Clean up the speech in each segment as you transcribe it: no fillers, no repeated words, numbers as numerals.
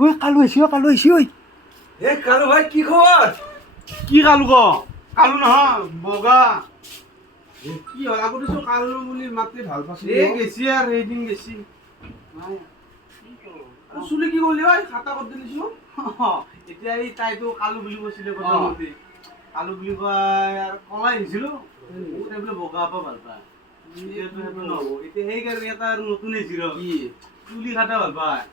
ওই কালু আইছি ওই এ কালু ভাই কি খবর? কি কালু ক কালু নহয় বগা কি হল আগতে তো কালু বুলি মাতি ভাল পাইছিল গেছি আর এদিন গেছি চুলি কি করলি ভাই খাতা কত দিলিছো এতিয়া এই তাইতো কালু বুলি কৈছিলে কথা মতে কালু বুলি কয় আর কলাই আহিছিল বোলে বগা পা ভাল পায় এতিয়া সেইকাৰণে এটা নতুন আহিছিল কি চুলি খাতা ভাল পায়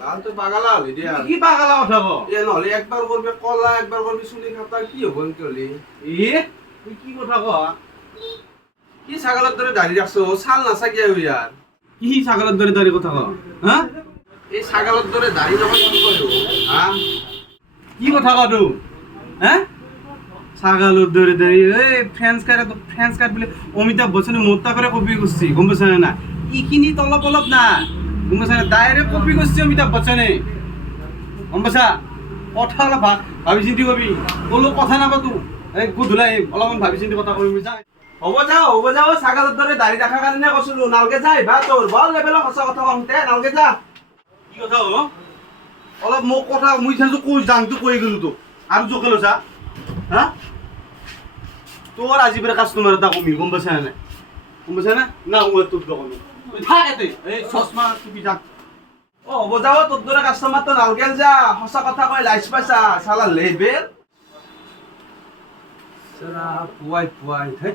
লাল তো পাগালা হলি দিয়া কি পাগলা কথা ক এ নহলে একবার করবে কলা একবার করবে চুলি খাতা কি হবো কি হলি তুই কি কথা ক কি ছাগলের ধরে দাঁড়িয়ে রাখছো ছাল না সাকিয়া হই আর কি ছাগলের দরে দরে কথা ক হ্যাঁ এই ছাগলের ধরে দাঁড়িয়ে যখন কি করবো হ্যাঁ কি কথা ক তুই হ্যাঁ ছাগলের দরে দরে এই ফ্রেন্স কাট বলে অমিতাভ বচ্চনে মোটা করে কপি করছি গম পাইছ না ইখিনি তলপ অলপ না গম পাইছ না ডাইরেক্ট কপি করছি অমিতাভ বচ্চনে গম পাইছা কথা অলপ ভাবি চিন্তি কবি কোনো কথা নাপাতো এই গধূলা অলপমান ভাবি চিন্তি কথা কবি যা হব যাও ছাগলের ধরে দাঁড়িয়ে রাখার কারণে কইছিলো নালকে যাই বা তোর বল লেভেল সঁচা কথা কমতে নালকে যা কি কথা হলো অলপ মোক কথা মুই চাইছো কই জাংটো কই গেলো তো আৰু জোকে লৈছা হা তোর আজি বেলা কাস্টমার এটা কমি গম পাইছা না গম পাইছা না না ও তোর দোকানে তুই থাক এতে এই চশমা টুপি যাক ও হব যাও তোর ধরে কাস্টমার তো নালকে যা সঁচা কথা কই লাইছ পাইছা শালা লেভেল সারা পুয়াই থাই